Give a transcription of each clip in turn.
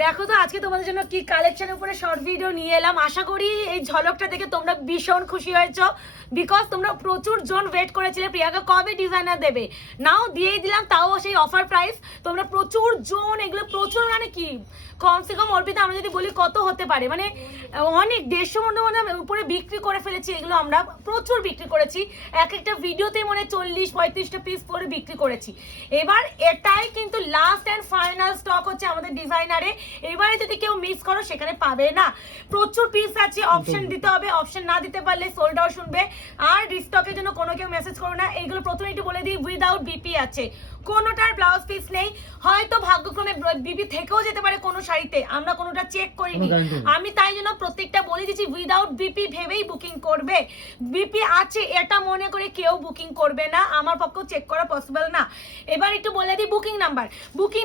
দেখো তো আজকে তোমাদের জন্য কি কালেকশনের উপরে শর্ট ভিডিও নিয়ে এলাম। আশা করি এই ঝলকটা দেখে তোমরা ভীষণ খুশি হয়েছো, বিকজ তোমরা প্রচুর জন ওয়েট করেছিলে প্রিয়াঙ্কা কবে ডিজাইনার দেবে। নাও দিয়েই দিলাম, তাও সেই অফার প্রাইস। তোমরা প্রচুর জন, এগুলো প্রচুর মানে কি কমসে কম অর্পিতা আমরা যদি বলি কত হতে পারে, মানে অনেক 150 উপরে বিক্রি করে ফেলেছি। এগুলো আমরা প্রচুর বিক্রি করেছি, এক একটা ভিডিওতে মনে 40-35টা পিস করে বিক্রি করেছি। এবার এটাই কিন্তু লাস্ট অ্যান্ড ফাইনাল স্টক হচ্ছে আমাদের ডিজাইনারে। এবারে যদি কেউ মিস করো সেখানে পাবে না, প্রচুর পিস আছে, অপশন দিতে হবে, অপশন না দিতে পারলে সোল্ড আউট শুনবে। আর রিস্টকের জন্য কোনো কেউ মেসেজ করো না। এইগুলো প্রথমে একটু বলে দিই, উইদাউট বিপি আছে, কোনোটার ব্লাউজ পিস নেই। হয়তো ভাগ্যক্রমে বিপি থেকেও যেতে পারে কোনো শাড়িতে, আমরা কোনোটা চেক করিনি। আমি তাই জন্য প্রত্যেকটা বলে দিচ্ছি উইদাউট বিপি ভেবেই বুকিং করবে। বিপি আছে এটা মনে করে কেউ বুকিং করবে না, আমার পক্ষেও চেক করা পসিবল না। এবার একটু বলে দিই বুকিং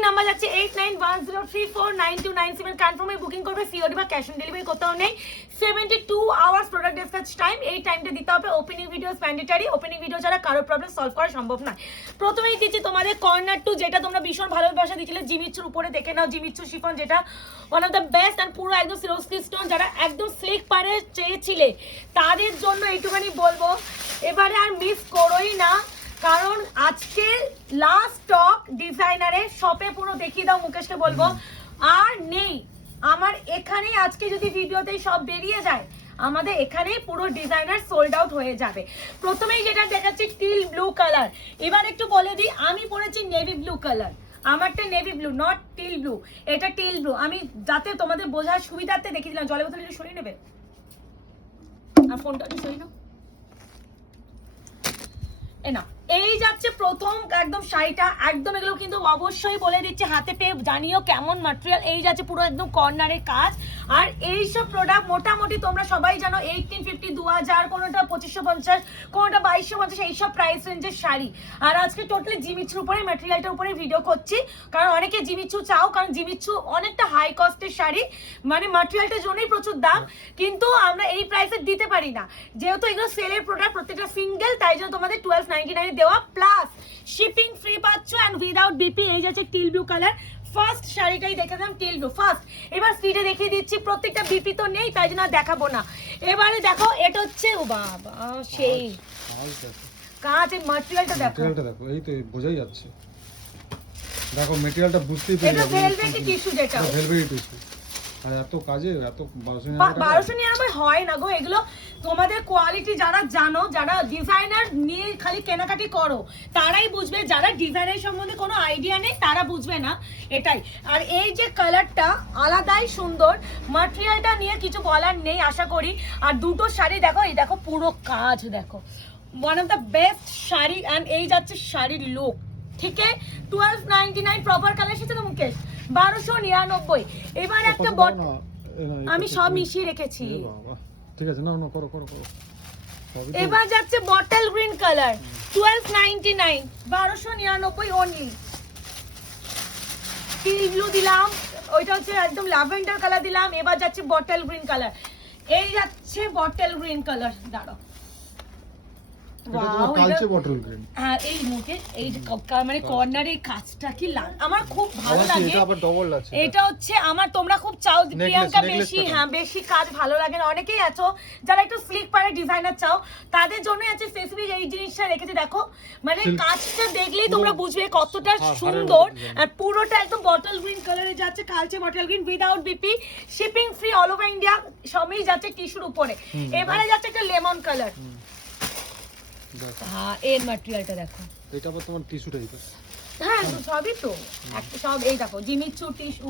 নাম্বার যাচ্ছে 8910349297। কনফার্মে বুকিং করবে, সিওডি বা ক্যাশ অন ডেলিভারি কোথাও নেই। 72 আওয়ার্স প্রোডাক্ট ডিসপ্যাচ টাইম, এই টাইমটা দিতে হবে। Opening video mandatory, opening video ছাড়া কারো প্রবলেম সলভ করা সম্ভব নয়। প্রথমেই দিচ্ছি তোমাদের কর্নার টু, যেটা তোমরা ভীষণ ভালোবাসা দিয়েছিলে জিমিচুর উপরে, দেখে নাও জিমিচু শিফন, যেটা one of the best and পুরো একদম সিরোস্কি স্টোন। যারা একদম স্লিক পারে চেয়েছিলে তাদের জন্য এইটুখানি বলবো, এবারে আর মিস করোই না, কারণ আজকে লাস্ট স্টক ডিজাইনারে শপে পুরো দেখিয়ে দাও, মুকেশকে বলবো আর নেই। আমার এখানে আজকে যদি ভিডিওতেই সব বেরিয়ে যায়, আমাদের এখানেই পুরো ডিজাইনার সোল্ড আউট হয়ে যাবে। প্রথমেই যেটা দেখাচ্ছি টিল ব্লু কালার। এবার একটু বলে দিই, আমি পরেছি নেভি ব্লু কালার, আমারটা navy blue, not teal blue, এটা টিল ব্লু। আমি যাতে তোমাদের বোঝার সুবিধার্থে দেখিয়ে দিলাম। জলের বোতল একটু সরিয়ে নেবে আর ফোনটা একটু সরিয়ে নাও। না, এই যাচ্ছে প্রথম একদম শাড়িটা, একদম এগুলো কিন্তু অবশ্যই বলে দিচ্ছে হাতে পেয়ে জানিও কেমন ম্যাটেরিয়াল। এই যাচ্ছে পুরো একদম কর্নারের কাজ। আর এইসব প্রোডাক্ট মোটামুটি তোমরা সবাই জানো 1850, 2000, কোনোটা 2550, কোনোটা 2250, এইসব প্রাইস রেঞ্জের শাড়ি। আর আজকে টোটালি জিমিচুর উপরে, ম্যাটেরিয়ালটার উপরে ভিডিও করছি, কারণ অনেকে জিমিচু চাও, কারণ জিমিচু অনেকটা হাই কস্টের শাড়ি, মানে ম্যাটেরিয়ালটার জন্যই প্রচুর দাম, কিন্তু আমরা এই প্রাইসে দিতে পারি না, যেহেতু এগুলো সেলের প্রোডাক্ট, প্রত্যেকটা সিঙ্গেল, তাই জন্য তোমাদের 1299 দেওয়া, প্লাস শিপিং ফ্রি পাচ্ছ অ্যান্ড উইদাউট বিপি। এই যাচ্ছে টিল ব্লু কালার, ফার্স্ট শাড়িটাই দেখে দিলাম টিল ব্লু ফার্স্ট। এবার স্টিচে দেখিয়ে দিচ্ছি, প্রত্যেকটা বিপি তো নেই তাই জন্য দেখাবো না। এবারে দেখো এটা হচ্ছে, ও বাবা সেই কাজ, এই ম্যাটেরিয়ালটা দেখো, এই তো বোঝাই যাচ্ছে। দেখো ম্যাটেরিয়ালটা বুঝতেই পেরে এটা ভেলভেট টিস্যু, যেটা ভেলভেট টিস্যু, আর এত কাজে এত 1299 হয় না গো। এগুলো তোমাদের কোয়ালিটি যারা জানো, যারা ডিজাইনার নিয়ে খালি কেনাকাটি করো তারাই বুঝবে, যারা ডিজাইনের সম্বন্ধে কোনো আইডিয়া নেই তারা বুঝবে না এটাই। আর এই যে কালারটা আলাদাই সুন্দর, ম্যাটেরিয়ালটা নিয়ে কিছু বলার নেই আশা করি। আর দুটো শাড়ি দেখো, এই দেখো পুরো কাজ দেখো, one of the best sari. And এই যাচ্ছে শাড়ির লুক, ঠিক আছে। 1299 প্রপার কালার এসেছে তো মুকেশ, 1299। এবার একটা আমি সব মিশিয়ে রেখেছি, ঠিক আছে, না না করো করো করো। এবার যাচ্ছে bottle green colour, 1299, 1299 only. Teal blue দিলাম, ওইটা হচ্ছে একদম ল্যাভেন্ডার কালার দিলাম। এবার যাচ্ছে বটল গ্রিন কালার, এই যাচ্ছে বটল গ্রিন কালার, দাঁড়াও। এই মুখে এই মানে কর্নারে এই কাজটা কি আমার খুব ভালো লাগে। এটা হচ্ছে আমার, তোমরা খুব চাও প্রিয়াঙ্কা বেশি, হ্যাঁ বেশি কাজ ভালো লাগে না, অনেকেই আছো যারা একটু স্লিক পারে ডিজাইনার চাও, তাদের জন্য আছে স্পেসিফিক এই জিনিসটা রেখেছি। দেখো মানে কাজটা দেখলেই তোমরা বুঝবে কতটা সুন্দর। আর পুরোটা একদম বটল গ্রিন কালারে যাচ্ছে, কালচে bottle green, without BP, shipping free all over India, সবই যাচ্ছে টিস্যুর উপরে। এবারে যাচ্ছে একটা লেমন কালার, হ্যাঁ এর ম্যাটেরিয়ালটা দেখো, এটা আবার তোমার টিস্যু টাইপের, হ্যাঁ সবই তো একটা সব। এই দেখো জিমিচু টিস্যু,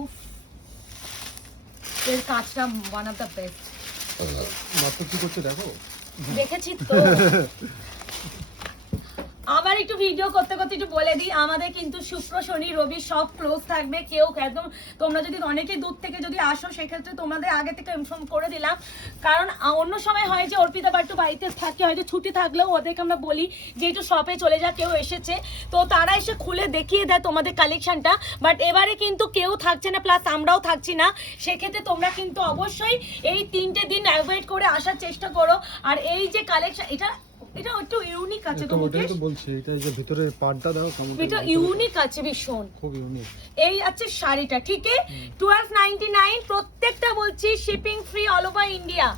এর কাজটা ওয়ান অফ দ্য বেস্ট। বাস্তব কি করছে দেখো, দেখেছি তো। আবার একটু ভিডিও করতে করতে একটু বলে দিই, আমাদের কিন্তু শুক্র শনি রবি সব ক্লোজ থাকবে। কেউ একদম তোমরা যদি অনেকে দূর থেকে যদি আসো সেক্ষেত্রে তোমাদের আগে থেকে ইনফর্ম করে দিলাম, কারণ অন্য সময় হয় যে অর্পিতা বা একটু বাড়িতে থাকে, হয়তো ছুটি থাকলেও ওদেরকে আমরা বলি যে একটু শপে চলে যা, কেউ এসেছে তো তারা এসে খুলে দেখিয়ে দেয় তোমাদের কালেকশনটা। বাট এবারে কিন্তু কেউ থাকছে না, প্লাস আমরাও থাকছি না, সেক্ষেত্রে তোমরা কিন্তু অবশ্যই এই 3টে দিন অ্যাভয়েড করে আসার চেষ্টা করো। আর এই যে কালেকশন, এটা এটা একটু ইউনিক আছে এটা তো ওটাই মুকেশ, তো বলছি, এটা যে ভিতরে পাড়টা দাও কেমন, এটা ইউনিক আছে ভীষণ। খুব ইউনিক। এই আছে শাড়িটা, ঠিক আছে 1299, প্রত্যেকটা বলছি shipping free all over India.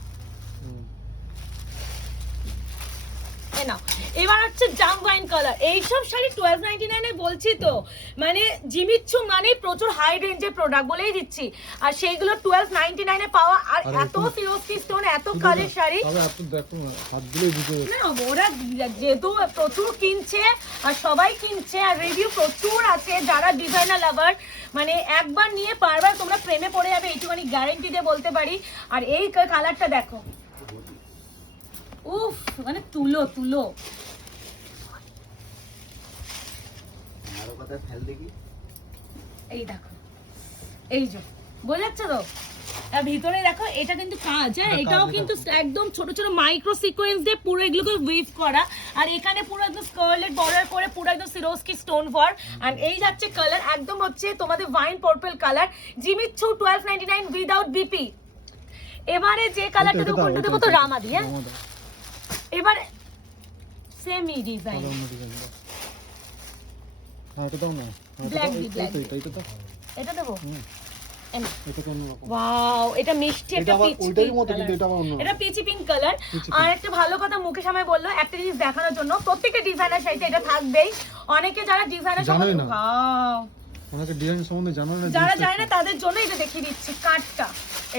না এবার হচ্ছে জাম ওয়াইন কালার, এইসব শাড়ি 1299 এ বলছি তো, মানে জিমিচ্ছু মানে প্রচুর হাই রেঞ্জের প্রোডাক্ট বলেই দিচ্ছি, আর সেইগুলো 1299 এ পাওয়া, আর এত সিরোস্কি স্টোন, এত কালের শাড়ি। তবে আপনি দেখো না, হাত দিলেই বুঝে যাবে। না ওরা যেহেতু প্রচুর কিনছে আর সবাই কিনছে আর রিভিউ প্রচুর আছে, যারা ডিজাইনার লাভার মানে একবার নিয়ে বারবার তোমরা প্রেমে পড়ে যাবে, এইটুখানি গ্যারান্টি দিয়ে বলতে পারি। আর এই কালারটা দেখো, উফ মানে তুলো তুলো। এই দেখো, এই যে বোঝা যাচ্ছে তো, আর ভিতরে দেখো এটা কিন্তু কাজ, হ্যাঁ এটাও কিন্তু একদম ছোট ছোট মাইক্রো সিকোয়েন্স দিয়ে পুরো এগুলোকে ওয়েভ করা, আর এখানে পুরো একদম স্কারলেট বর্ডার করে পুরো একদম সিরোস্কি স্টোন ওয়ার্ক। আর এই যাচ্ছে কালার একদম হচ্ছে তোমাদের ওয়াইন পার্পল কালার, জিমিচ্ছু 1299 উইদাউট বিপি। এবারে যে কালারটা দেবো কোনটা দেবো, তো রামা দিয়ে, এবারে সেমি ডিজাইন, এটা দাও না, ব্ল্যাক দি ব্ল্যাক, এটা দাও, এটা দেবো। এটা তো অন্যরকম। ওয়াও এটা মিষ্টি একটা পিচ, ওইটারই মতো কিন্তু এটা আবার অন্য। এটা পিচি পিঙ্ক কালার। আর একটা ভালো কথা মুকেশ আমায় বললো একটা জিনিস দেখানোর জন্য, প্রত্যেকটা ডিজাইনার শাড়িতে এটা থাকবেই। অনেকে যারা ডিজাইনার জানোই না, ওয়াও ওনাকে ডিজাইন সম্বন্ধে জানো না, যারা জানে না তাদের জন্য এটা দেখিয়ে দিচ্ছি কাটটা,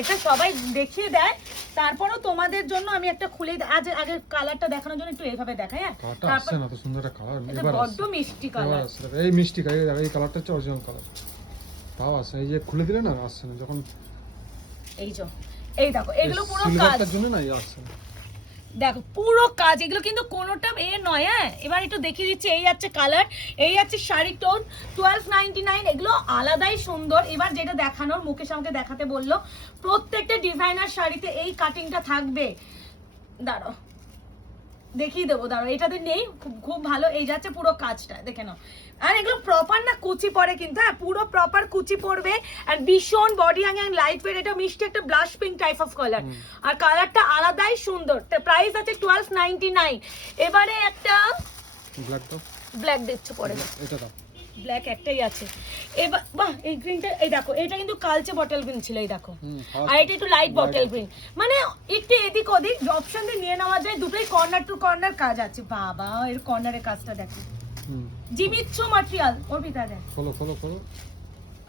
এটা সবাই দেখিয়ে দেয়, তারপরও তোমাদের জন্য আমি একটা খুলে আগে কালারটা দেখানোর জন্য একটু এইভাবে দেখাই। হ্যাঁ কাটা আসছে না, তো সুন্দর একটা কালার এটা এবার বড্ড মিষ্টি কালার, এই মিষ্টি কালার, এই কালারটা হচ্ছে অরিজিনাল কালার, তাও আছে, এই যে খুলে দিলে না আসছে না, যখন এই যে এই দেখো এগুলো পুরো কাজ, সিলভারটার জন্য না এই আসছে না, দেখো পুরো কাজ, এগুলো কিন্তু কোনোটা এ নয়। হ্যাঁ এবার একটু দেখিয়ে দিচ্ছি, এই আছে কালার, এই আছে শাড়ি টোন 1299, এগুলো আলাদাই সুন্দর। এবার যেটা দেখানোর মুকেশ আমাকে দেখাতে বললো, প্রত্যেকটা ডিজাইনার শাড়িতে এই কাটিংটা থাকবে, দাঁড়াও দেখিয়ে দেবো, দাঁড়াও এটাতে নেই, খুব খুব ভালো। এই যাচ্ছে পুরো কাজটা দেখে নাও, আর এগুলো প্রপার না কুচি পড়ে কিন্তু, হ্যাঁ পুরো প্রপার কুচি পড়বে, আর ভীষণ বডি হ্যাঙ্গিং লাইট ওয়েট, এটা মিষ্টি একটা blush pink type of colour, আর কালারটা আলাদাই সুন্দর। প্রাইস আছে 1299। এবারে একটা ব্ল্যাক দাও, ব্ল্যাক দিচ্ছ পরে, এটা দাও, ব্ল্যাক একটাই আছে। এবার বাহ এই গ্রিনটা, এই দেখো এটা কিন্তু কালচে বটল গ্রিন ছিল, এই দেখো, আর এটা একটু লাইট বটল গ্রিন, মানে একটু এদিক ওদিক অপশন দিয়ে নিয়ে নেওয়া যায়, দুটোই কর্নার টু কর্নার কাজ আছে। বাবা এর কর্নারের কাজটা দেখো, জিমিচ্ছু ম্যাটেরিয়াল, ওর ভিতরে ফলো ফলো ফলো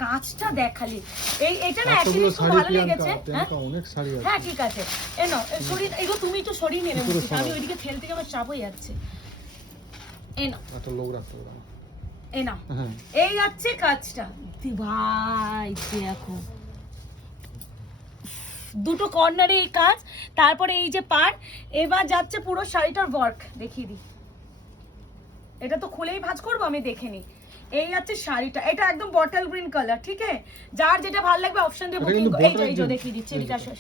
কাজটা দেখালি। এই এটা না অ্যাকচুয়ালি খুব ভালো লেগেছে। হ্যাঁ অনেক শাড়ি আছে, হ্যাঁ ঠিক আছে, এই নাও সরি, এগো তুমি একটু সরিয়ে নেবে, আমি ওইদিকে ঠেল থেকে আমার চাপ হয়ে যাচ্ছে। এই নাও একটা লোক রাখতে হবে, এই নাও, এই যাচ্ছে কাজটা ভাই, দেখো দুটো কর্নারে এই কাজ, তারপরে এই যে পার। এবার যাচ্ছে পুরো শাড়িটার ওয়ার্ক দেখিয়ে দিই, এটা তো খুলেই ভাঁজ করবো আমি, দেখে নি। এই আছে শাড়িটা, এটা একদম বটল গ্রিন কালার, ঠিক আছে, যার যেটা ভালো লাগবে অপশন দিয়ে বুকিং। এই যে দেখিয়ে দিচ্ছি, এদিকে আসো,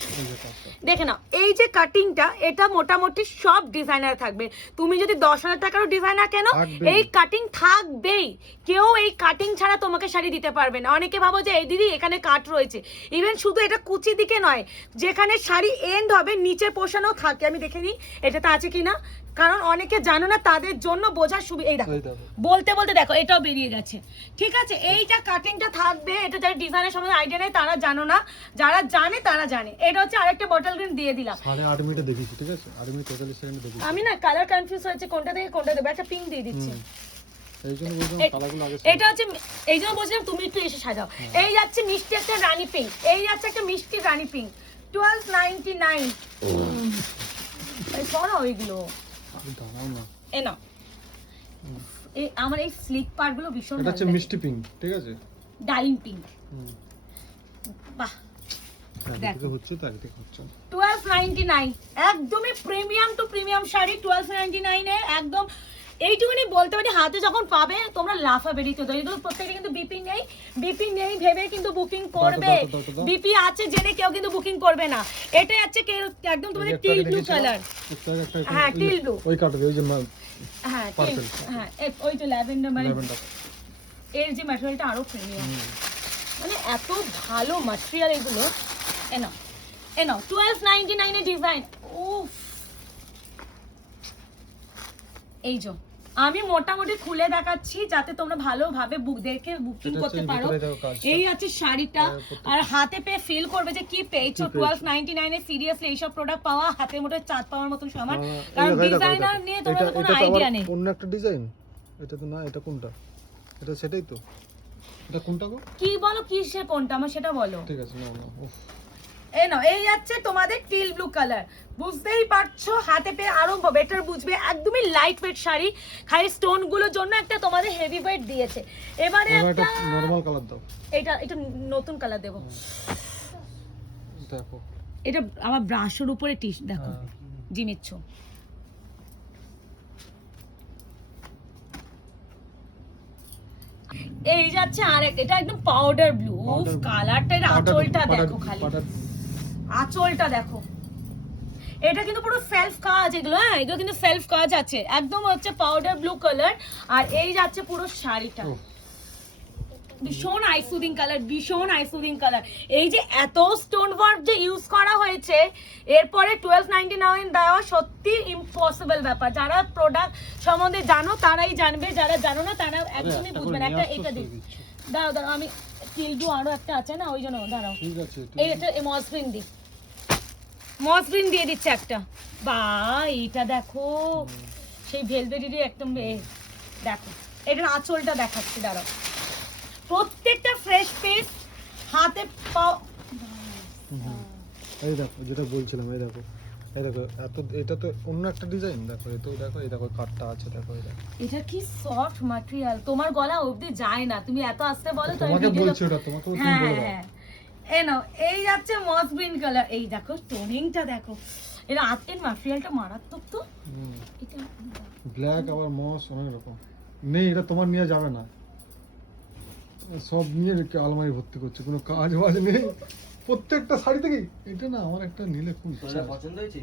দেখে নাও এই যে কাটিংটা, এটা মোটামুটি সব ডিজাইনার থাকবে। তুমি যদি 10,000 টাকারও ডিজাইনার কেন, এই কাটিং থাকবেই, কেউ এই কাটিং ছাড়া তোমাকে শাড়ি দিতে পারবে না। অনেকে ভাবো যে এই দিদি এখানে কাট রয়েছে, ইভেন শুধু এটা কুচি দিকে নয়, যেখানে শাড়ি এন্ড হবে নিচের পোর্শনও থাকে, আমি দেখে নিই এটাতে আছে কিনা, কারণ অনেকে জানো না, তাদের জন্য বোঝার সুবিধা। এই দেখো বলতে বলতে দেখো এটাও বেরিয়ে গেছে, ঠিক আছে, এইটা কাটিংটা থাকবে। এটা যারা ডিজাইনের সম্বন্ধে আইডিয়া নেই তারা জানো না, যারা জানে তারা জানে। এটা হচ্ছে আরেকটা বটল গ্রিন দিয়ে দিলাম, 8.5 মিনিটে দেখিয়েছি, ঠিক আছে 8 মিনিট 43 সেকেন্ডে দেখিয়েছি। আমি না কালার কনফিউজ হয়েছে কোনটা থেকে কোনটা দেবো, একটা পিঙ্ক দিয়ে দিচ্ছি, এই জন্য বলছিলাম কালারগুলো আগে, এটা হচ্ছে এই জন্য বলছিলাম তুমি একটু এসে সাজাও। এই যাচ্ছে মিষ্টি একটা রানী পিঙ্ক, এই যাচ্ছে একটা মিষ্টি রানী পিঙ্ক 1299। এই সরো ওইগুলো এনো, এই আমার এই স্লিক পার্ট গুলো ভীষণ ভালো, এটা হচ্ছে মিষ্টি পিঙ্ক, ঠিক আছে, ডাইং পিঙ্ক, বাহ দেখো হচ্ছে তো একদিকে হচ্ছে 1299, একদমই প্রিমিয়াম টু প্রিমিয়াম শাড়ি 1299 এ একদম। এইটুকুনি বলতে পারি, হাতে যখন পাবে তোমরা লাফা বেরিয়ে তো, এগুলো প্রত্যেকটা কিন্তু বিপি নেই ভেবে কিন্তু বুকিং করবে, বিপি আছে জেনে কেউ কিন্তু বুকিং করবে না। এটা আছে একদম তোমাদের টিল ব্লু কালার, হ্যাঁ টিল ব্লু, ওই কাটার ওই যে হ্যাঁ হ্যাঁ ওই তো ল্যাভেন্ডার, মানে এর যে ম্যাটেরিয়ালটা আরো প্রিমিয়াম, মানে এত ভালো ম্যাটেরিয়াল এগুলো। এনো 1299 এর ডিজাইন, উফ এই যে আমি মোটামুটি খুলে দেখাচ্ছি যাতে তোমরা ভালোভাবে দেখে বুকিং এটা করতে হচ্ছে পারো। ভিতরে দেখো কাজটা। এই আছে শাড়িটা, আর হাতে পেয়ে ফিল করবে যে কি পেয়েছো। 1299 এ সিরিয়াসলি এইসব প্রোডাক্ট পাওয়া হাতের মুঠোয় চাঁদ পাওয়ার মতন সমান, কারণ ডিজাইনার নিয়ে তোমাদের কোনো আইডিয়া নেই। অন্য একটা ডিজাইন, এটা তো না, এটা কোনটা? এটা সেটাই তো, এটা কোনটা গো? কি বলো কিসের কোনটা আমার সেটা বলো। ঠিক আছে, না না, উফ, এই নাও, এই যাচ্ছে তোমাদের টিল ব্লু কালার। বুঝতেই পারছো, হাতে পেয়ে আরো বেটার বুঝবে। একদমই লাইট ওয়েট শাড়ি, খালি স্টোন গুলোর জন্য একটা তোমাদের হেভি ওয়েট দিয়েছে। এবারে এবার একটা একটা নরমাল কালার দাও। এটা নতুন কালার দেবো। দেখো এটা আমার ব্রাশের উপরে টিস দেখো হ্যাঁ। জিনিচ্ছো। এই যাচ্ছে আরেক, এটা একদম পাউডার ব্লু। কালারটা, এর আঁচলটা দেখো, খালি আঁচলটা দেখো। এটা কিন্তু পুরো সেলফ কাজ, এগুলো হ্যাঁ এগুলো কিন্তু সেলফ কাজ আছে, একদম হচ্ছে পাউডার ব্লু কালার। আর এই যাচ্ছে পুরো শাড়িটা, ভীষণ আইসুদিং কালার, ভীষণ আইসুদিং কালার। এই যে এত স্টোন ওয়ার্ক যে ইউজ করা হয়েছে, এরপরে 1299 দেওয়া সত্যি ইম্পসিবল ব্যাপার। যারা প্রোডাক্ট সম্বন্ধে জানো তারাই জানবে, যারা জানো না তারা একদমই বুঝবে না। একটা এটা দিই, দাঁড়াও দাঁড়াও, আমি কিলডু আরো একটা আছে না, ওই জন্য দাঁড়াও। ঠিক আছে, এই একটা মসলিন দিই, মসলিন দিয়ে দিচ্ছে একটা। বা এইটা দেখো, সেই ভেলভেটেরই একদম দেখো। এটার আঁচলটা দেখাচ্ছি, দাঁড়াও। প্রত্যেকটা ফ্রেশ পিস, হাতে পাও। এই দেখো যেটা বলছিলাম, এই দেখো, এই দেখো, এত এটা তো অন্য একটা ডিজাইন। দেখো এই তো, দেখো এই দেখো কাটটা আছে, দেখো এই দেখো। এটা কি সফট ম্যাটেরিয়াল, তোমার গলা অবধি যায় না, তুমি এত আস্তে বলো তো। তোমাকে বলছি ওটা, তোমাকে তুমি হ্যাঁ বলে দাও। হ্যাঁ, এই নাও, এই যাচ্ছে মস গ্রিন কালার। এই দেখো টোনিংটা দেখো, এর আর্টের ম্যাটেরিয়ালটা মারাত্মক তো। এটা ব্ল্যাক আবার মস অনেক রকম নেই, এটা তোমার নিয়ে যাবে না, সব নিয়ে রেখে আলমারি ভর্তি করছে, কোনো কাজ বাজ নেই প্রত্যেকটা শাড়ি থেকে। এটা না আমার একটা নিলে খুব ইচ্ছা আছে। পছন্দ হয়েছে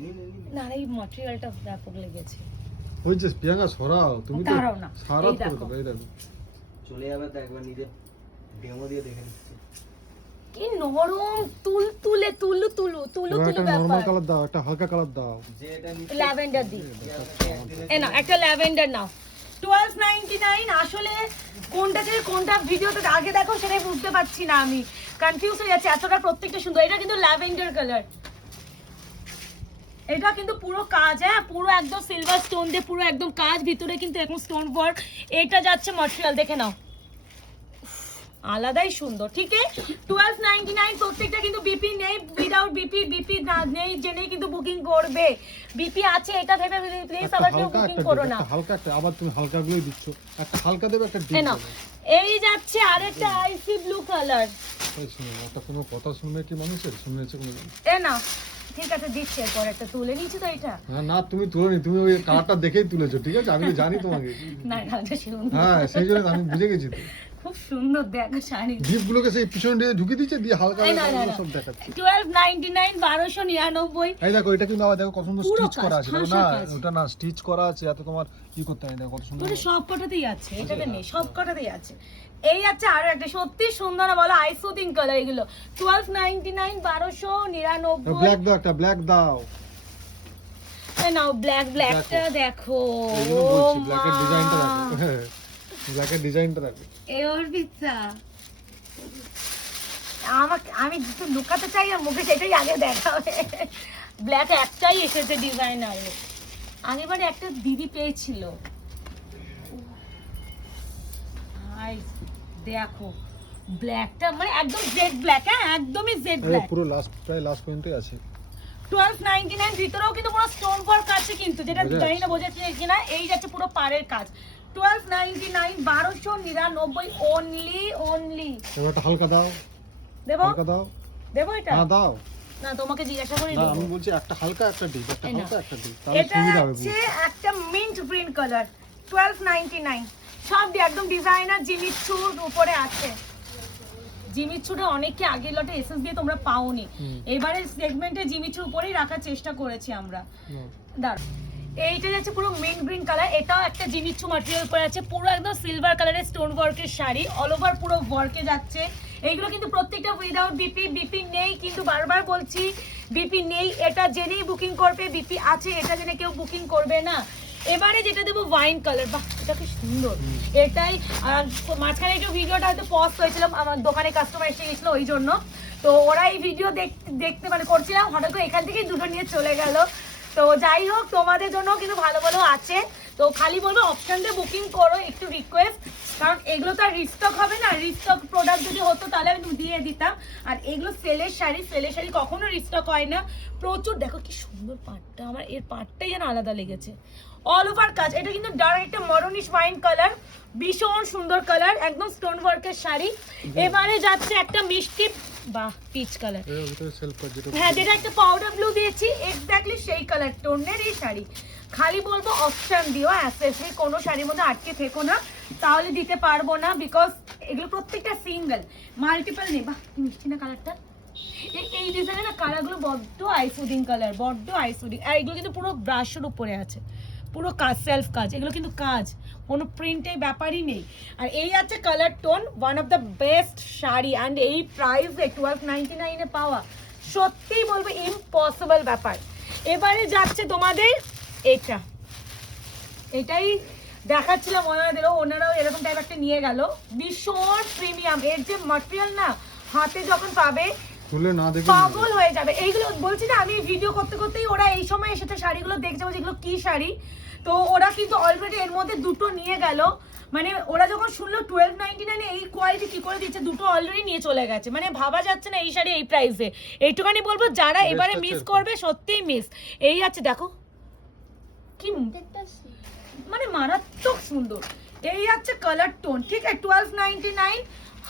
না, এই ম্যাটেরিয়ালটা ব্যাপক লেগেছে। ওই যে প্রিয়াঙ্কা সরাও, তুমি তো দাঁড়াও না, সারা এই করে দেখো। দেবে। এই দেখো চলে যাবে তো একবার নিজে ডেমো দিয়ে দেখে নিচ্ছি। কি নরম, তুলতুলে তুলু তুলু তুলু এবার তুলু একটা নরমাল ব্যাপার। কালার দাও, একটা হালকা কালার দাও। যে এটা ল্যাভেন্ডার দি, এই নাও একটা ল্যাভেন্ডার নাও। 1299। আসলে কোনটা ছেড়ে কোনটা ভিডিওতে আগে দেখো সেটাই বুঝতে পারছি না, আমি কনফিউজ হয়ে যাচ্ছি, এতটা প্রত্যেকটা সুন্দর। এটা কিন্তু ল্যাভেন্ডার কালার, এটা কিন্তু পুরো কাজ, হ্যাঁ পুরো একদম সিলভার স্টোন দিয়ে পুরো একদম কাজ, ভিতরে কিন্তু এখন স্টোন ওয়ার্ক। এটা যাচ্ছে ম্যাটেরিয়াল, দেখে নাও, আলাদাই সুন্দর। ঠিক আছে, 1299 প্রত্যেকটা কিন্তু বিপি নেই, উইদাউট বিপি নেই জেনেই কিন্তু বুকিং করবে। বিপি আছে এটা ভেবে প্লিজ একটা আবার কেউ হালকা বুকিং একটা করো দিবে, না। একটা হালকা একটা, আবার তুমি হালকা গুলোই দিচ্ছ, একটা হালকা দেবে, একটা ডিপ এই নাও, দেবে। এই যাচ্ছে আরেকটা আইসি ব্লু কালার। তাই শুনো, একটা কোনো কথা শুনবে কি মানুষের, শুনেছে কোনো জন? এ না, ঠিক আছে দিচ্ছি, এরপর একটা তুলে নিয়েছি তো এটা। না না, তুমি তুলে নি, তুমি ওই কালারটা দেখেই তুলেছো, ঠিক আছে, আমি তো জানি তোমাকে। না কালারটা সুন্দর, হ্যাঁ সেই জন্য আমি বুঝে গেছি তো। খুব সুন্দর দেখো শাড়ি। ডিপ গুলোকে সেই পিছনে দিয়ে ঢুকিয়ে দিচ্ছে, দিয়ে হালকা এই না, হালকা না, গুলো না। সব দেখাচ্ছে। 1299 1299। এই দেখো এটা কিন্তু আবার দেখো কত সুন্দর পুরো স্টিচ করা কাজ, আছে, দেখো ঠাসা না কাজ। ওটা না স্টিচ করা আছে, এত তোমার কি করতে হয়, দেখো কত সুন্দর। মানে সব কটাতেই আছে, এটাতে নেই, সব কটাতেই আছে। এই আছে আরো একটা সত্যি সুন্দর না বলো, আইসুদিং কালার। এগুলো 1299 1299। ব্ল্যাক দাও, একটা ব্ল্যাক দাও। এই নাও ব্ল্যাকটা দেখো। এইগুলো বলছি, ব্ল্যাকের ডিজাইনটা দেখো, হ্যাঁ ব্ল্যাকের ডিজাইনটা দেখো। এই ওর পিচ্ছা আমি যেটা লুকাতে চাই আর মুখে সেটাই আগে দেখাবে। ব্ল্যাক একটাই এসেছে ডিজাইনারে, আগেবারে একটা দিদি পেয়েছিল। ভাই দেখো ব্ল্যাকটা মানে একদম জেড ব্ল্যাক, হ্যাঁ একদমই জেড আরে ব্ল্যাক। পুরো লাস্ট, প্রায় লাস্ট পর্যন্তই আছে। 1299 ভিতরেও কিন্তু পুরো স্টোন ওয়ার্ক আছে, কিন্তু যেটা বোঝা জানি না যাচ্ছে। বোঝাচ্ছে কিনা। এই যাচ্ছে পুরো পাড়ের কাজ। 1299 1299 অনলি। এবার একটা হালকা দাও, দেবো হালকা দাও। দেবো এটা না দাও, না, তোমাকে জিজ্ঞাসা করে না দেবো। আমি বলছি একটা হালকা একটা ডিপ, একটা এই নাও। হালকা একটা ডিপ, তাহলে এটা সুবিধা হবে হচ্ছে বুঝতে। একটা মিন্ট গ্রিন কালার। 1299 সব দিয়ে একদম ডিজাইনার জিমিচুর উপরে আছে। জিমিচুটা অনেককে আগের লটে এসএস দিয়ে তোমরা পাওনি, এবারে সেগমেন্টে জিমিচুর উপরেই রাখার চেষ্টা করেছি আমরা। দাঁড়াও, এইটা যাচ্ছে পুরো মিন্ট গ্রিন কালার, এটাও একটা জিমিচু ম্যাটেরিয়াল পরে আছে, পুরো একদম সিলভার কালারের স্টোন ওয়ার্কের শাড়ি, অল ওভার পুরো ওয়ার্কে যাচ্ছে। এইগুলো কিন্তু প্রত্যেকটা উইদাউট বিপি নেই, কিন্তু বারবার বলছি বিপি নেই এটা জেনেই বুকিং করবে, বিপি আছে এটা জেনে কেউ বুকিং করবে না। এবারে যেটা দেবো ওয়াইন কালার, বাহ এটা কি সুন্দর। এটাই আর মাঝখানে একটু ভিডিওটা হয়তো পজ হয়েছিল, আমার দোকানে কাস্টমার এসে গেছিল ওই জন্য, তো ওরা এই ভিডিও দেখতে মানে করছিলাম, হঠাৎ করে এখান থেকেই দুটো নিয়ে চলে গেল। তো যাই হোক, তোমাদের জন্য কিন্তু ভালো ভালো আছে, তো খালি বলবো অপশন দিয়ে বুকিং করো, একটু রিকোয়েস্ট, কারণ এগুলো তো আর রিস্টক হবে না, রিস্টক প্রোডাক্ট যদি হতো তাহলে আমি দিয়ে দিতাম। আর এগুলো সেলের শাড়ি কখনো রিস্টক হয় না, প্রচুর। দেখো কি সুন্দর পাটটা, আমার এর পাটটাই যেন আলাদা লেগেছে, অল ওভার কাজ। এটা কিন্তু ডার্ক একটা মরনিশ ওয়াইন কালার, ভীষণ সুন্দর কালার, একদম স্টোন ওয়ার্কের শাড়ি। এবারে যাচ্ছে একটা মিষ্টি বাহ পিচ কালার, হ্যাঁ যেটা একটা পাউডার ব্লু দিয়েছি এক্স্যাক্টলি সেই কালার টোনের এই শাড়ি। খালি বলবো অপশন দিও, অ্যাক্সেসরি কোনো শাড়ির মধ্যে আটকে থেকো না, তাহলে দিতে পারবো না, বিকজ এগুলো প্রত্যেকটা সিঙ্গেল, মাল্টিপল নেই। বাহ মিষ্টি না কালারটা, এই ডিজাইনের না কালারগুলো বড্ড আইসুডিং কালার, বড্ড আইসুডিং। আর এগুলো কিন্তু পুরো ব্রাশের উপরে আছে, পুরো কাজ, সেলফ কাজ, এগুলো কিন্তু কাজ, কোনো প্রিন্টের ব্যাপারই নেই। আর এই আছে colour tone, one of the best sari, and এই প্রাইসে 1299 এ পাওয়া সত্যিই বলবো ইম্পসিবল ব্যাপার। এবারে যাচ্ছে তোমাদের এটাই দেখাচ্ছিলাম ওনাদেরও, ওনারাও এরকম টাইপ একটা নিয়ে গেল, ভীষণ প্রিমিয়াম। এর যে ম্যাটেরিয়াল না, হাতে যখন পাবে খুলে না দেখে পাগল হয়ে যাবে। এইগুলো বলছি না, আমি ভিডিও করতে করতেই ওরা এই সময় এসেছে শাড়িগুলো দেখছে, বলছে এগুলো কি শাড়ি। তো ওরা কিন্তু অলরেডি এর মধ্যে দুটো নিয়ে গেল, মানে ওরা যখন শুনলো 1299 এই কোয়ালিটি কি করে দিচ্ছে, দুটো অলরেডি নিয়ে চলে গেছে, মানে ভাবা যাচ্ছে না এই শাড়ি এই প্রাইসে। এইটুখানি বলবো, যারা এবারে মিস করবে সত্যিই মিস। এই আছে দেখো কি মানে মারাত্মক সুন্দর, এই আছে কালার টোন, ঠিক আছে 1299,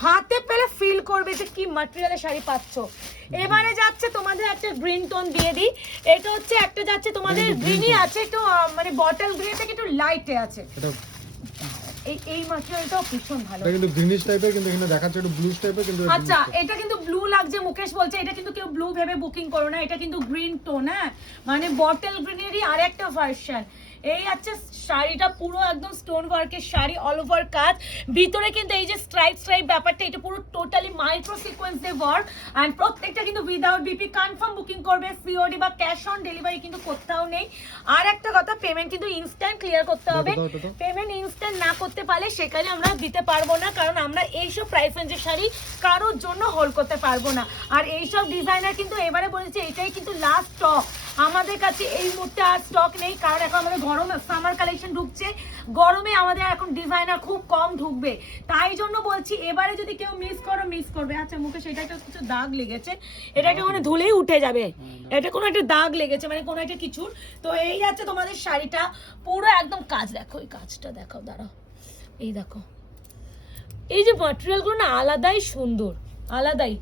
হাতে পেলে ফিল করবে যে কি ম্যাটেরিয়ালের শাড়ি পাচ্ছ। এবারে যাচ্ছে তোমাদের একটা গ্রিন টোন দিয়ে দিই, এটা হচ্ছে একটা যাচ্ছে তোমাদের গ্রিনই আছে, একটু মানে বটল গ্রিন থেকে একটু লাইটে আছে, এই ম্যাটেরিয়ালটাও ভীষণ ভালো, এটা কিন্তু গ্রিনিশ টাইপের, কিন্তু এখানে দেখাচ্ছে একটু ব্লুশ টাইপের, কিন্তু আচ্ছা এটা কিন্তু ব্লু লাগছে, মুকেশ বলছে এটা কিন্তু কেউ ব্লু ভেবে বুকিং করো না, এটা কিন্তু গ্রিন টোন, হ্যাঁ মানে বটল গ্রিনেরই আরেকটা ভার্সন। এই আছে শাড়িটা, পুরো একদম স্টোন ওয়ার্কের শাড়ি, অল ওভার কাজ, ভিতরে কিন্তু এই যে স্ট্রাইপ ব্যাপারটা, এটা পুরো টোটালি মাইক্রো সিকোয়েন্সে ওয়ার্ক, এন্ড প্রত্যেকটা কিন্তু উইদাউট বিপি, কনফার্ম বুকিং করবে, সিওডি বা ক্যাশ অন ডেলিভারি কিন্তু কোথাও নেই। আর একটা কথা, পেমেন্ট কিন্তু ইনস্ট্যান্ট ক্লিয়ার করতে হবে, পেমেন্ট ইনস্ট্যান্ট না করতে পারলে সেখানে আমরা দিতে পারবো না, কারণ আমরা এইসব প্রাইস রেঞ্জের শাড়ি কারোর জন্য হোল্ড করতে পারবো না। আর এইসব ডিজাইনার কিন্তু এবারে বলেছে এটাই কিন্তু লাস্ট স্টক আমাদের কাছে, এই মুহূর্তে আর স্টক নেই, কারণ এখন আমাদের গরমে সামার কালেকশন ঢুকছে, গরমে আমাদের এখন ডিজাইনার খুব কম ঢুকবে, তাই জন্য বলছি এবারে যদি কেউ মিস করবে। আচ্ছা মুখে সেটা একটা কিছু দাগ লেগেছে, এটা একটা মানে ধুলেই উঠে যাবে, এটা কোনো একটা দাগ লেগেছে মানে কোনো একটা কিছুর। তো এই আছে তোমাদের শাড়িটা, পুরো একদম কাজ, দেখো এই কাজটা দেখাও, দাঁড়াও এই দেখো, এই যে ম্যাটেরিয়ালগুলো না আলাদাই সুন্দর, আলাদাই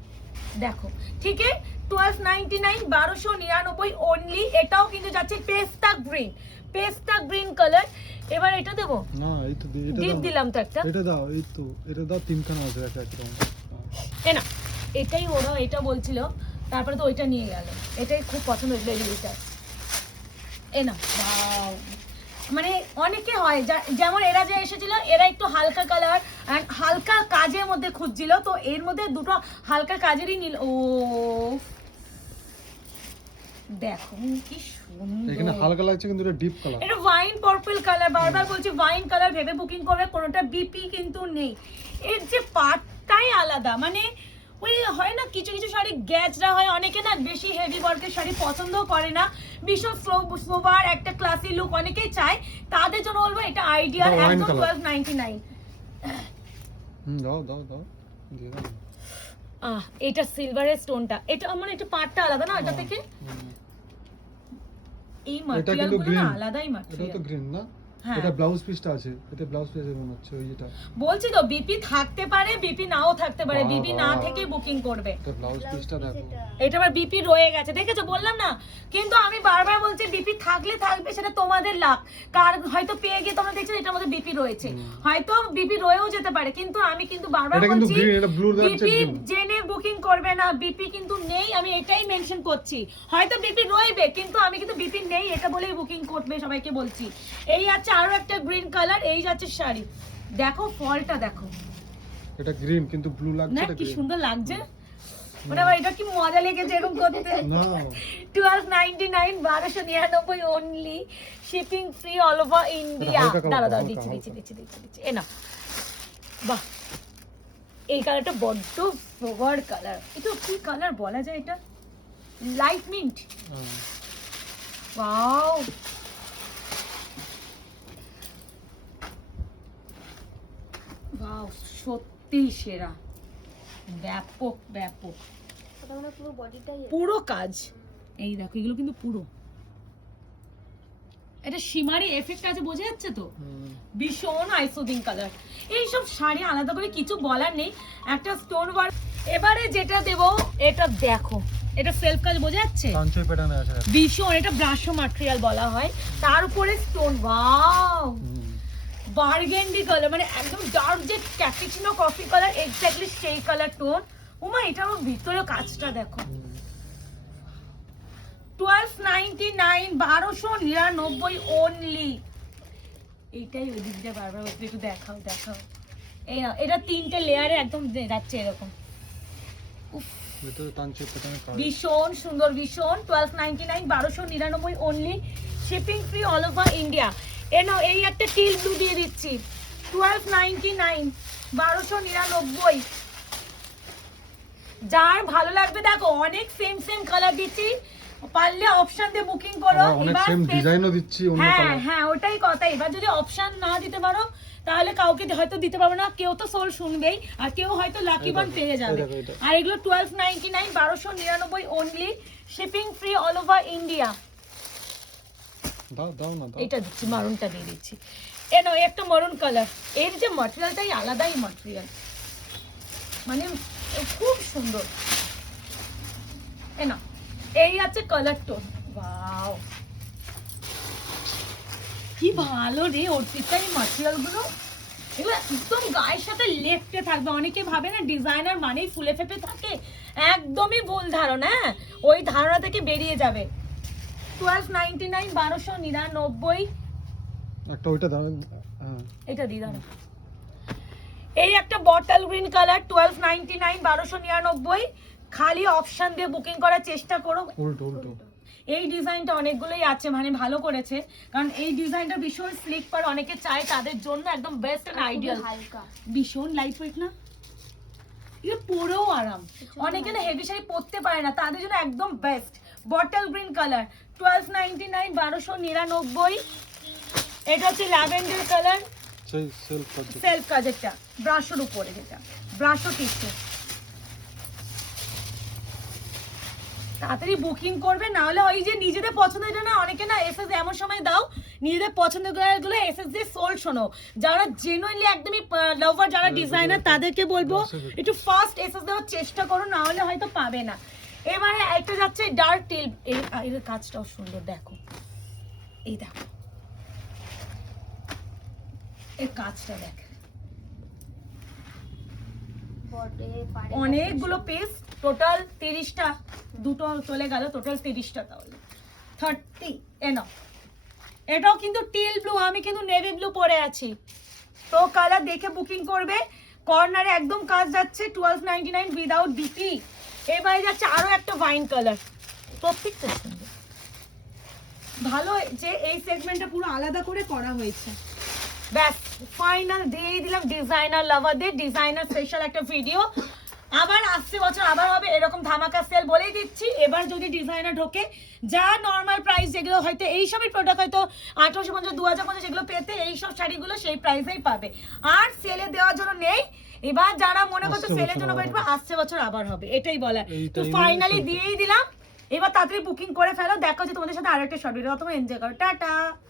দেখো, ঠিক আছে 1299, 1299 অনলি। এটাও কিন্তু যাচ্ছে পেস্তা গ্রিন কালার। এবার এটা দেবো না, এই তো ডিপ দিলাম তো একটা, এটা দাও, এই তো এটা দাও, তিনখানা আছে এক এক রকম, না এটাই ওরা এটা বলছিল, তারপরে তো ওইটা নিয়ে গেল, এটাই খুব পছন্দ হয়েছিল এইটা, না ওয়াও, মানে অনেকে হয় যেমন এরা যে এসেছিল, এরা একটু হালকা কালার আর হালকা কাজের মধ্যে খুঁজছিল, তো এর মধ্যে দুটো হালকা কাজেরই নিল। ও দেখো কি সুন্দর, এখানে হালকা লাগছে কিন্তু এটা ডিপ কালার, এটা ওয়াইন পার্পল কালার, বারবার বলছি ওয়াইন কালার ভেবে বুকিং করবে, কোনোটা বিপি কিন্তু নেই। এর যে পাটটাই আলাদা, মানে ওই হয় না কিছু কিছু শাড়ি গ্যাজরা হয়, অনেকে না বেশি হেভি ওয়ার্কের শাড়ি পছন্দও করে না, ভীষণ সোবার একটা ক্লাসি লুক অনেকেই চায়, তাদের জন্য বলবো এটা আইডিয়াল, একদম 1299। দাও দাও দাও দিয়ে দাও। এটা সিলভারের স্টোনটা, এটা মানে এটা পাটটা আলাদা না এটা থেকে, এই ম্যাটেরিয়ালগুলো না আলাদাই ম্যাটেরিয়াল, এটা তো গ্রিন না, হ্যাঁ এটা ব্লাউজ পিসটা আছে, এটা ব্লাউজ পিস মনে হচ্ছে ওই এটা, বলছি তো বিপি থাকতে পারে, বিপি নাও থাকতে পারে, বিপি না থেকে বুকিং করবে। এটা ব্লাউজ পিসটা দেখো, এটা আবার বিপি রয়ে গেছে, দেখেছো বললাম না, কিন্তু আমি বারবার বলছি বিপি থাকলে থাকবে, সেটা তোমাদের লাভ, কার হয়তো পেয়ে গিয়ে তোমরা দেখছো এটার মধ্যে বিপি রয়েছে, হয়তো বিপি রয়েও যেতে পারে, কিন্তু আমি কিন্তু বারবার বলছি বিপি জেনে বুকিং করবে না, বিপি কিন্তু নেই, আমি এটাই মেনশন করছি, হয়তো বিপি রইবে কিন্তু আমি কিন্তু বিপি নেই এটা বলেই বুকিং করবে সবাইকে বলছি। এই আছে আরো একটা গ্রিন কালার, এই যাচ্ছে শাড়ি, দেখো ফলটা দেখো, এটা গ্রিন কিন্তু ব্লু লাগছে, না এটা কি সুন্দর লাগছে, মানে আমার এটা কি মজা লেগেছে এরকম করতে। না 1299 1299 only, shipping free all over India. হালকা কালার, দাঁড়া হালকা, দিচ্ছি এ না, বাহ এই কালারটা বড্ড ফ্লোয়ার কালার। এটা কি কালার বলা যায়, এটা লাইট মিন্ট। হ্যাঁ। ওয়াও, ওয়াও সত্যি সেরা, ব্যাপক ব্যাপক ওটা মানে পুরো বডিটাই পুরো কাজ। এই দেখো এগুলো কিন্তু পুরো, এটা শিমারি এফেক্ট আছে, বোঝা যাচ্ছে তো, হুম। ভীষণ আইসোদিং কালার। এইসব শাড়ি আলাদা করে কিছু বলার নেই, একটা স্টোন ওয়ার্ক। এবারে যেটা দেবো এটা দেখো, এটা সেলফ কাজ, বোঝা যাচ্ছে, কাঞ্চই প্যাটার্নে আছে। ভীষণ, এটা ব্রাশো ম্যাটেরিয়াল বলা হয়, তার উপরে স্টোন। ওয়াও, হুম। বার্গেন্ডি কালার, মানে একদম ডার্ক যে ক্যাপুচিনো কফি কালার, এক্স্যাক্টলি সেই কালার টোন। ওমা এটা আমার ভিতরে কাজটা দেখো, 1299 1299 অনলি। এইটাই ওই দিকটা বারবার বলতে, একটু দেখাও দেখাও। এই নাও, এটা 3টে লেয়ারে একদম যাচ্ছে এরকম। উফ, এটা কাঞ্চই প্যাটার্নে কাজ। ভীষণ সুন্দর, ভীষণ। 1299 1299 only, shipping free all over India. এ নাও, এই একটা টিল ব্লু দিয়ে দিচ্ছি, 1299 1299। যার ভালো লাগবে দেখো, অনেক সেম সেম কালার দিচ্ছি, পারলে অপশন দিয়ে বুকিং করো। আবার অনেক এবার সেম ডিজাইনও দিচ্ছি, অন্য হ্যাঁ কালার। হ্যাঁ ওটাই কথা। এবার যদি অপশন না দিতে পারো তাহলে কাউকে হয়তো দিতে পারবে না, কেউ তো সোল শুনবেই, আর কেউ হয়তো লাকি বান পেয়ে যাবে। এই দেখো, আর এগুলো 1299 1299 only, shipping free all over India. দাও দাও না দাও। এটা দিচ্ছি, মারুনটা দিয়ে দিচ্ছি। এ নাও, একটা মারুন কালার, এর যে ম্যাটেরিয়ালটাই আলাদাই ম্যাটেরিয়াল, মানে খুব সুন্দর। এ নাও, এই আছে কালার টোন। ওয়াও, কি ভালো রে অর্পিতা, এই ম্যাটেরিয়াল গুলো, এগুলো একদম গায়ের সাথে লেপটে থাকবে। অনেকে ভাবে না ডিজাইনার মানেই ফুলে ফেপে থাকে, একদমই ভুল ধারণা। হ্যাঁ, ওই ধারণা থেকে বেরিয়ে যাবে। 1299 1299। একটা ওইটা দাও। হ্যাঁ। এটা দিয়ে দাও। এই একটা বটল গ্রিন কালার, 1299 1299। খালি অপশন দিয়ে বুকিং করার চেষ্টা করো। উল্টো উল্টো। এই ডিজাইনটা অনেকগুলোই আছে, মানে ভালো করেছে, কারণ এই ডিজাইনটা ভীষণ স্লিক, পার অনেকে চায়, তাদের জন্য একদম বেস্ট এন্ড আইডিয়াল। হালকা ভীষণ লাইট ওয়েট না, এটা পরেও আরাম। অনেকে না হেভি শাড়ি পরতে পারে না, তাদের জন্য একদম বেস্ট। Bottle green colour, 1299 1299। এটা হচ্ছে ল্যাভেন্ডার কালার, সেই সেলফ কাজ। সেলফ কাজেরটা, ব্রাশোর উপরে, যেটা ব্রাশো টিস্যু। তাড়াতাড়ি বুকিং করবে, না হলে ওই যে নিজেদের পছন্দ, এটা না অনেকে না এসএস এমন সময় দাও, নিজেদের পছন্দ গুলো এসএস দিয়ে সোল্ড শোনো। যারা জেনুইনলি একদমই লাভার, যারা ডিজাইনার, তাদেরকে বলবো একটু ফার্স্ট এসএস দেওয়ার চেষ্টা করো, না হলে হয়তো পাবে না। এবারে একটা যাচ্ছে ডার্ক টিল, এর কাজটাও সুন্দর, দেখো এই দেখো এর কাজটা দেখ, বডি পারে অনেকগুলো পিস, টোটাল 30টা, দুটো চলে গেল, টোটাল 30টা, তাহলে 30। এনো, এটাও কিন্তু টিল ব্লু, আমি কিন্তু নেভি ব্লু পরে আছি, তো কালার দেখে বুকিং করবে। কর্নারে একদম কাজ যাচ্ছে, 1299 উইদাউট ডিপি। এবারে যাচ্ছে আরো একটা ওয়াইন কালার, প্রত্যেকটা সুন্দর, ভালো যে এই সেগমেন্টটা পুরো আলাদা করে করা হয়েছে। ব্যাস, ফাইনাল দিয়েই দিলাম ডিজাইনার লাভারদের ডিজাইনার স্পেশাল একটা ভিডিও। আবার আসছে বছর আবার হবে এরকম ধামাকা সেল, বলেই দিচ্ছি। এবার যদি ডিজাইনার ঢোকে, যা নর্মাল প্রাইস যেগুলো হয়তো এইসবের প্রোডাক্ট হয়তো 1850 2050 যেগুলো পেতে, এইসব শাড়িগুলো সেই প্রাইসেই পাবে, আর সেলে দেওয়ার জন্য নেই। এবার যারা মনে করছে আসছে সেলের বছর জন্য আবার বেরবে, আসছে বছর আবার হবে, এটাই বলা। এই তো time এ ফাইনালি চলবে। দিয়েই দিলাম, এবার তাড়াতাড়ি বুকিং করে ফেলো। দেখা হচ্ছে তোমাদের সাথে আরেকটা শর্ট ভিডিও, তোমরা এনজয় করো, টাটা।